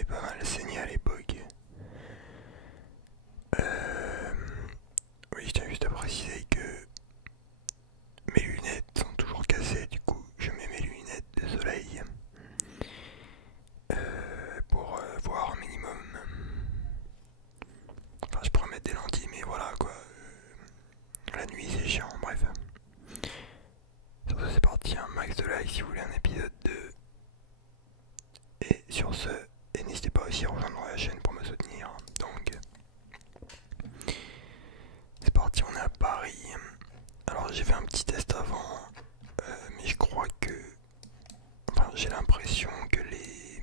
m'avait pas mal saigné à l'époque. Euh, oui, je tiens juste à préciser que mes lunettes sont toujours cassées, du coup je mets mes lunettes de soleil pour voir un minimum. Enfin, je pourrais mettre des lentilles, mais voilà quoi. La nuit c'est chiant, bref. Sur ce, c'est parti, un max de likes si vous voulez un épisode 2. Et sur ce, et n'hésitez pas aussi à rejoindre la chaîne pour me soutenir. Donc, c'est parti, on est à Paris. Alors, j'ai fait un petit test avant, mais je crois que. Enfin, j'ai l'impression que les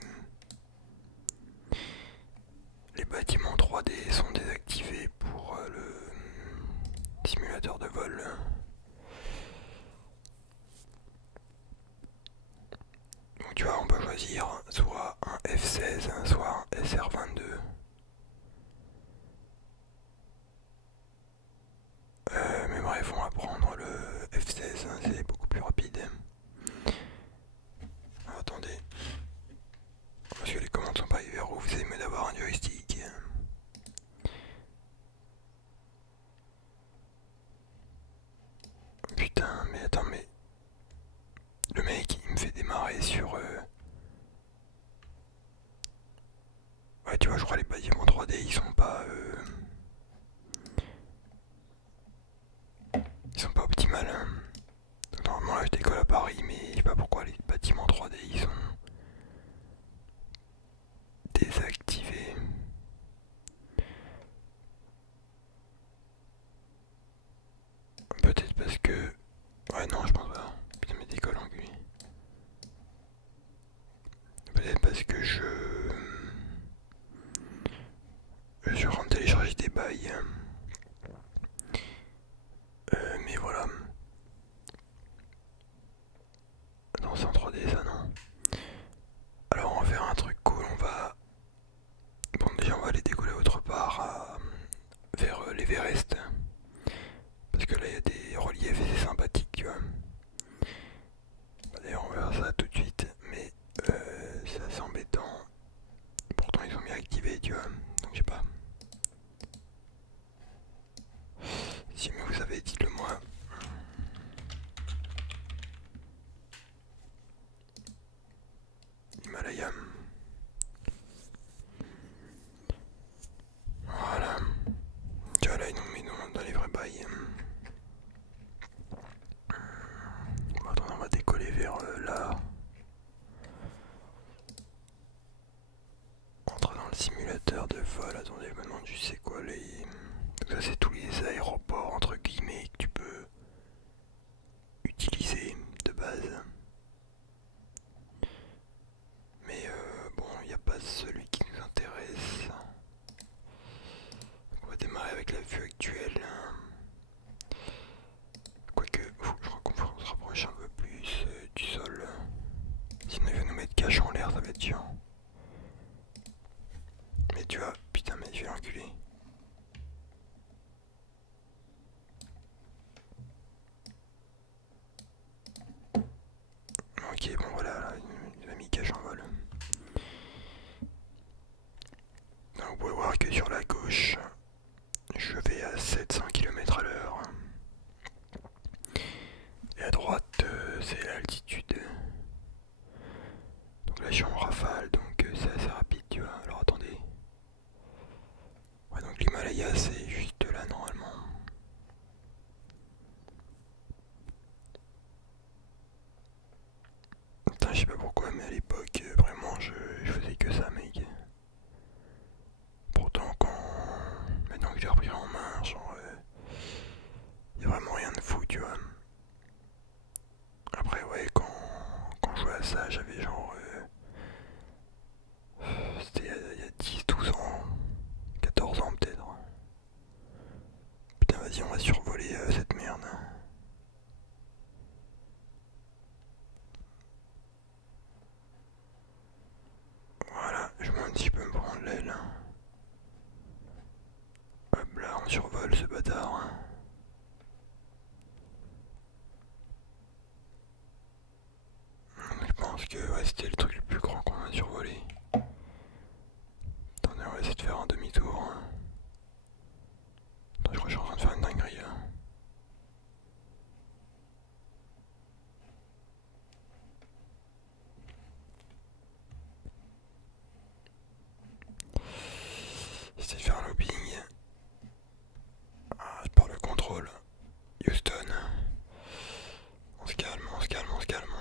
bâtiments 3D sont désactivés pour le simulateur de vol. Donc, tu vois, on peut choisir soit un F-16, soit un SR-22. Mais bref, on va prendre le F-16, hein, c'est beaucoup plus rapide. Alors, attendez, parce que les commandes sont pas hyper ouf, c'est mieux d'avoir un joystick. Putain, mais attends, mais le mec il me fait démarrer sur. Ouais, tu vois, je crois les bâtiments 3D ils sont pas. Ils sont pas optimales. Hein. Donc, normalement là je décolle à Paris, mais je sais pas pourquoi les bâtiments 3D ils sont désactivés. Peut-être parce que. Ouais, non, je pense pas. Putain, mais décolle enculé. Peut-être parce que je suis en train de télécharger des bails. Mais voilà. Non, c'est en 3D ça, non. Alors, on va faire un truc cool. On va. Bon, déjà, on va aller décoller autre part vers l'Everest. Parce que là, il y a des reliefs et c'est sympathique, tu vois. D'ailleurs, on va faire ça tout de suite. Mais c'est assez embêtant. Pourtant, ils sont bien activés, tu vois. Donc, je sais pas. Si mais vous savez, dites-le moi. Himalaya. Voilà. Tu vois, là, ils nous mettent dans les vrais bails. Bon, attends, on va décoller vers là. Entre dans le simulateur de vol. Attendez, je me demande, tu sais quoi, les. Donc, ça, c'est tous les aéroports, entre guillemets, que tu peux utiliser de base. Mais bon, il n'y a pas celui qui nous intéresse. Donc, on va démarrer avec la vue actuelle. Quoique, je crois qu'on se rapproche un peu plus du sol. Sinon, il va nous mettre cache en l'air, ça va être chiant. Mais tu vois, putain, mais je vais l'enculer. Ok, bon voilà, là, il a mis cache en vol. Donc, vous pouvez voir que sur la gauche, je vais à 700 km/h. Et à droite, c'est l'altitude. Donc là, je suis en rafale, donc c'est assez rapide, tu vois. Alors attendez. Ouais, donc l'Himalaya, c'est juste là normalement. Putain, je sais pas pourquoi, mais à l'époque, vraiment, je faisais que ça, mec. Pourtant, maintenant que j'ai repris en main, genre, y a vraiment rien de fou, tu vois. Après, ouais, quand je jouais à ça, j'avais genre. C'était il y a 10, 12 ans, 14 ans peut-être. Putain, vas-y, on va survoler cette merde. Voilà, je me demande si je peux me prendre l'aile. Hop là, on survole ce bâtard. Je pense que ouais, c'était le truc le plus grand qu'on a survolé. faire un demi-tour. Attends, je crois que je suis en train de faire une dinguerie là. J'essaie de faire un lobbying. Ah, je pars le contrôle. Houston. On se calme, on se calme, on se calme.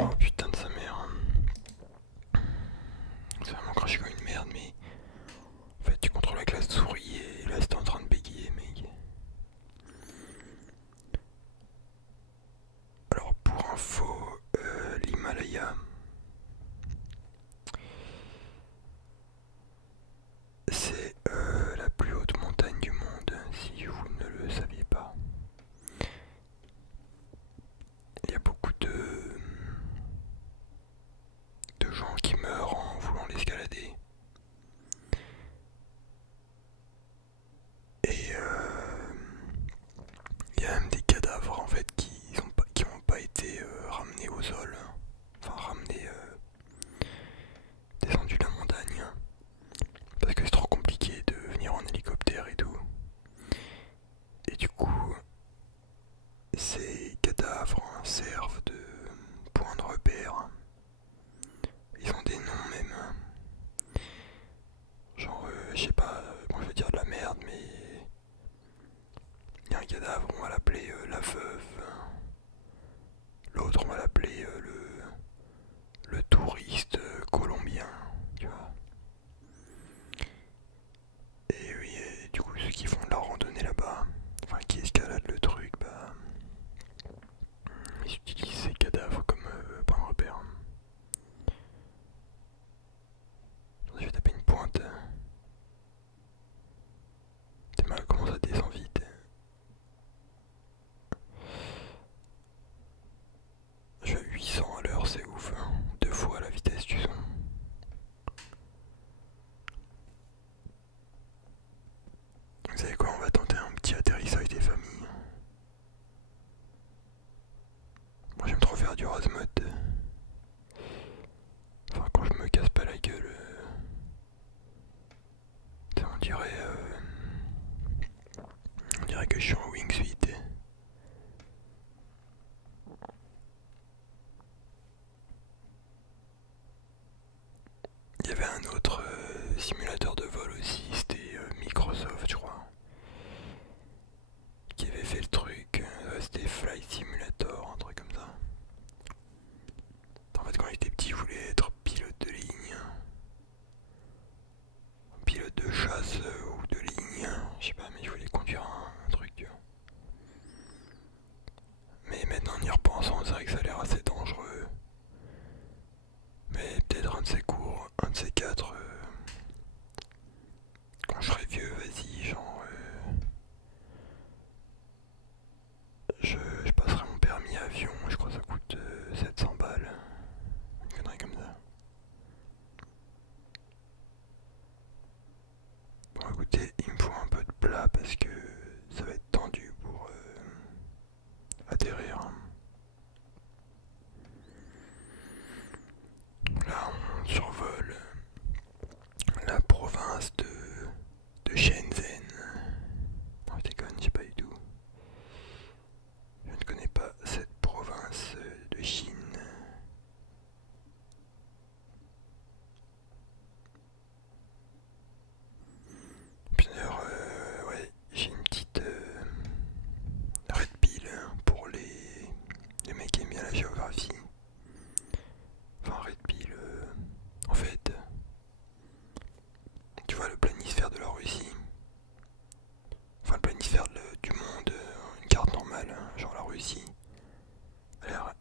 Oh putain de sa mère. C'est vraiment craché comme une merde, mais en fait tu contrôles la classe souris et là c'était en train de bégayer, mec. Alors pour info, l'Himalaya, c'est la plus haute montagne du monde, si vous ne le saviez pas. Il y a beaucoup de gens qui meurent en voulant l'escalader. Et il y a même des cadavres en fait qui ont pas été ramenés au sol, enfin ramenés descendus de la montagne, parce que c'est trop compliqué de venir en hélicoptère et tout. Et du coup, ces cadavres servent de point de repère. Ils ont des noms même. Genre, je sais pas, bon je vais dire de la merde, mais il y a un cadavre, on va l'appeler la veuve. L'autre, on va l'appeler le touriste colombien, tu vois. Et oui, et du coup, ceux qui font de la randonnée là-bas, enfin qui escaladent le truc, bah, ils utilisent ces cadavres comme point de repère. Je vais taper une pointe. C'est mal, comment ça descend vite. Je suis à 800 à l'heure, c'est ouf, hein. 2 fois la vitesse du son. Vous savez quoi, on va tenter un petit atterrissage des familles. Moi j'aime trop faire du rase-mode. Enfin quand je me casse pas la gueule. On dirait que je suis en wingsuit. Il y avait un autre simulateur de vol aussi, c'était Microsoft je crois, qui avait fait le truc, c'était Flight Simulator, un truc comme ça. En fait quand j'étais petit je voulais être pilote de ligne, pilote de chasse ou de ligne, je sais pas, mais je voulais conduire un truc, tu vois. Mais maintenant en y repensant, c'est vrai que ça a l'air assez dangereux. Mais peut-être un de ces cours, un de ces quatre, quand je serai vieux, vas-y, genre, je passerai mon permis avion, je crois que ça coûte 700 balles, une connerie comme ça. Bon écoutez, il me faut un peu de plat parce que ça va être tendu pour atterrir. Là on survole la province de Shenzhen. Non je déconne, je sais pas du tout. Je ne connais pas cette province de Chine. Puis d'ailleurs, ouais, j'ai une petite red pill pour les mecs qui aiment bien la géographie. Enfin, red pill, en fait, tu vois le planisphère de la Russie, enfin le planisphère du monde, une carte normale, hein, genre la Russie,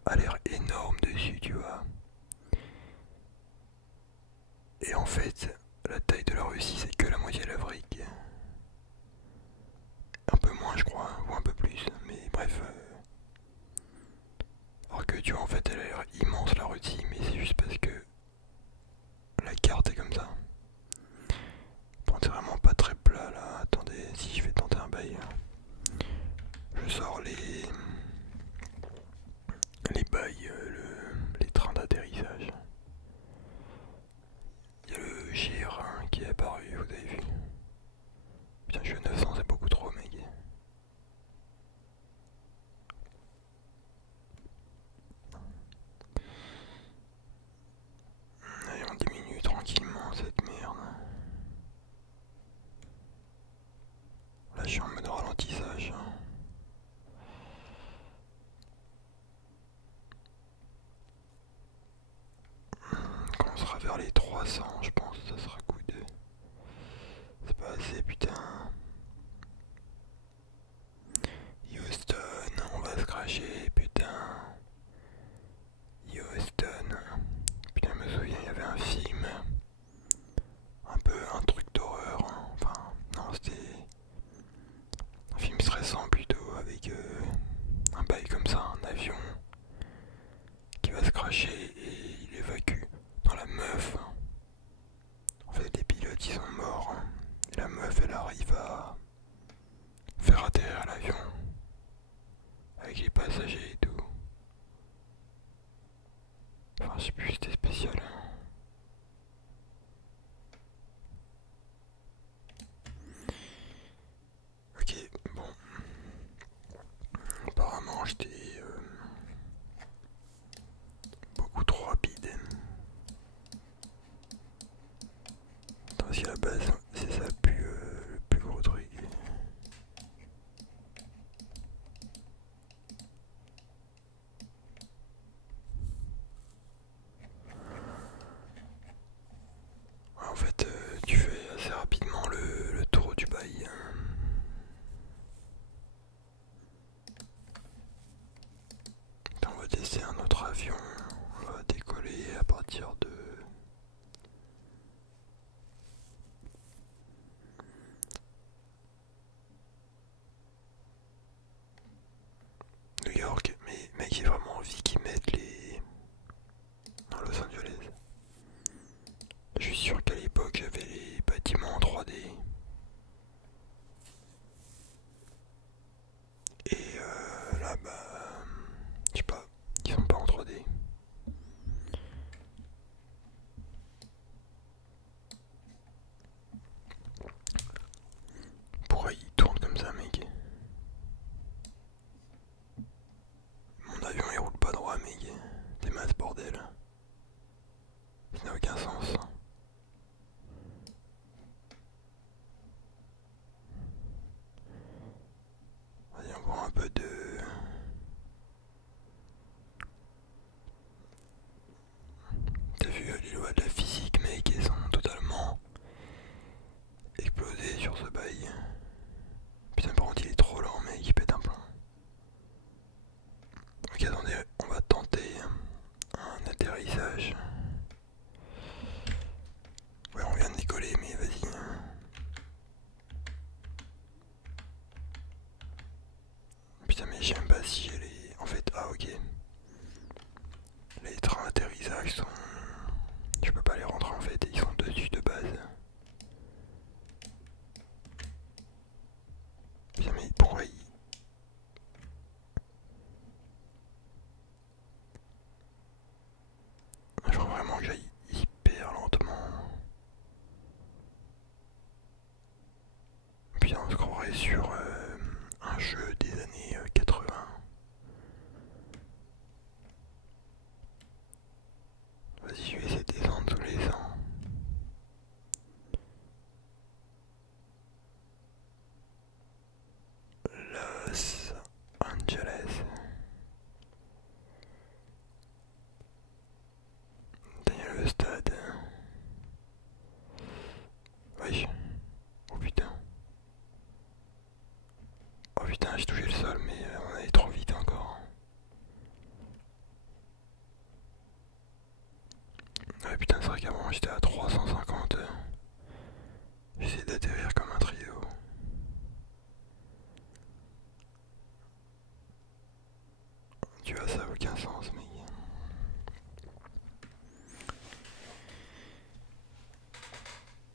a l'air énorme dessus, tu vois. Et en fait, la taille de la Russie, c'est que la moitié de l'Afrique. Un peu moins, je crois, ou un peu plus, mais bref. Alors que tu vois, en fait, elle a l'air immense la Russie, mais c'est juste parce que la carte est comme ça. Bon, c'est vraiment pas très plat là. Attendez, si je vais tenter un bail, je sors les bails, les trains d'atterrissage. Il y a le les 300, je pense, ça sera good. C'est pas assez, putain. Houston, on va se cracher, putain. Houston. Putain, je me souviens, il y avait un film. Un peu un truc d'horreur. Hein. Enfin, non, c'était un film stressant plutôt, avec un bail comme ça, un avion qui va se cracher et il évacue dans la meuf. En fait, les pilotes ils sont morts. Hein. Et la meuf elle arrive à faire atterrir l'avion avec les passagers et tout. Enfin, je sais plus, c'était spécial. Hein. Ok, bon. Apparemment, j'étais beaucoup trop rapide. Parce qu'à la base, c'est ça le plus gros truc. En fait, tu fais assez rapidement le tour du bail. On va tester un autre avion. On va décoller à partir de New York. Mais mec, j'ai vraiment envie qu'ils mettent les dans Los Angeles. Je suis sûr qu'à l'époque j'avais les bâtiments en 3D. Et là bah je sais pas, ils sont pas en 3D. Pourquoi ils tournent comme ça mec? Mon avion il roule pas droit mec. T'es mal ce bordel. Ça n'a aucun sens. Vas-y on prend un peu de... T'as vu les lois de la physique mec, elles sont totalement explosées sur ce bail. Putain par contre il est trop lent mec, il pète un plomb. Ok attendez, on va tenter un atterrissage. Ouais on vient de décoller mais vas-y. Putain mais j'aime pas si j'ai les... En fait, ah ok. Les trains d'atterrissage sont... Je peux pas les rentrer en fait, ils sont dessus de base. Putain mais pourquoi ils... Je crois vraiment que j'aille hyper lentement. Putain on se croirait sur un jeu des années 80. Vas-y je vais essayer de descendre tous les ans. Los Angeles. D'ailleurs le stade. Wesh. Oh putain. Oh putain j'ai touché le sol mais on allait trop vite encore. Ouais putain c'est vrai qu'avant j'étais à 350. J'essaie d'atterrir comme un trio. Tu vois ça n'a aucun sens mec.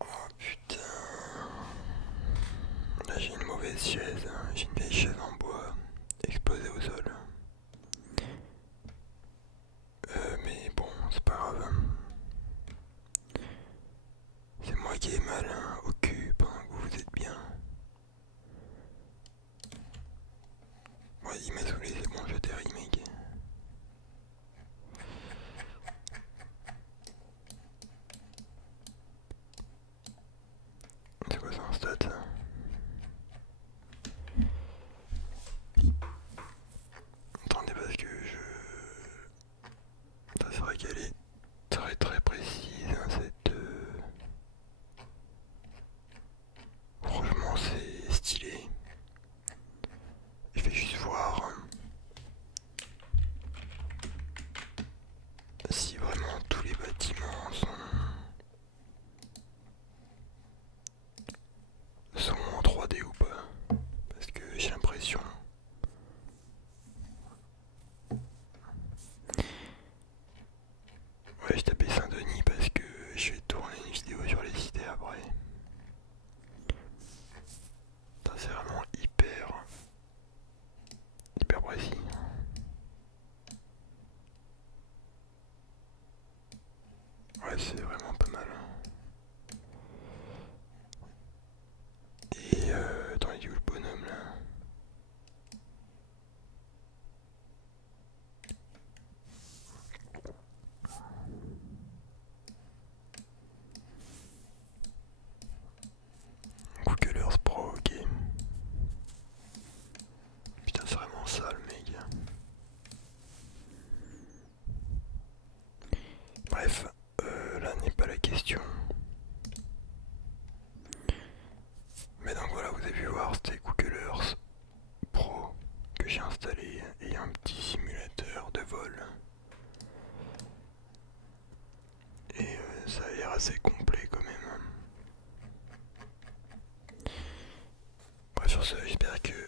Oh putain. Là j'ai une mauvaise chaise, hein. J'ai une vieille chaise en bois explosée au sol. Mais bon, c'est pas grave. C'est moi qui ai mal hein, au cul pendant que vous êtes bien. Ouais, il m'a saoulé, c'est bon, j'atterris mec. C'est quoi ça un stat ça? Attendez parce que je... Ça c'est vrai qu'elle est très très précise hein, si vraiment tous les bâtiments sont en 3D ou pas. Parce que j'ai l'impression. Ouais, je tapais Saint-Denis parce que je vais tourner une vidéo sur les cités après. C'est vraiment hyper précis. Ouais, c'est vraiment pas mal. Et attends, il est où le bonhomme là? Google Earth Pro, ok. Putain, c'est vraiment ça le mec. Bref, là n'est pas la question. Mais donc voilà, vous avez pu voir, c'était Google Earth Pro que j'ai installé et un petit simulateur de vol. Et ça a l'air assez complet quand même. Bref, sur ce, j'espère que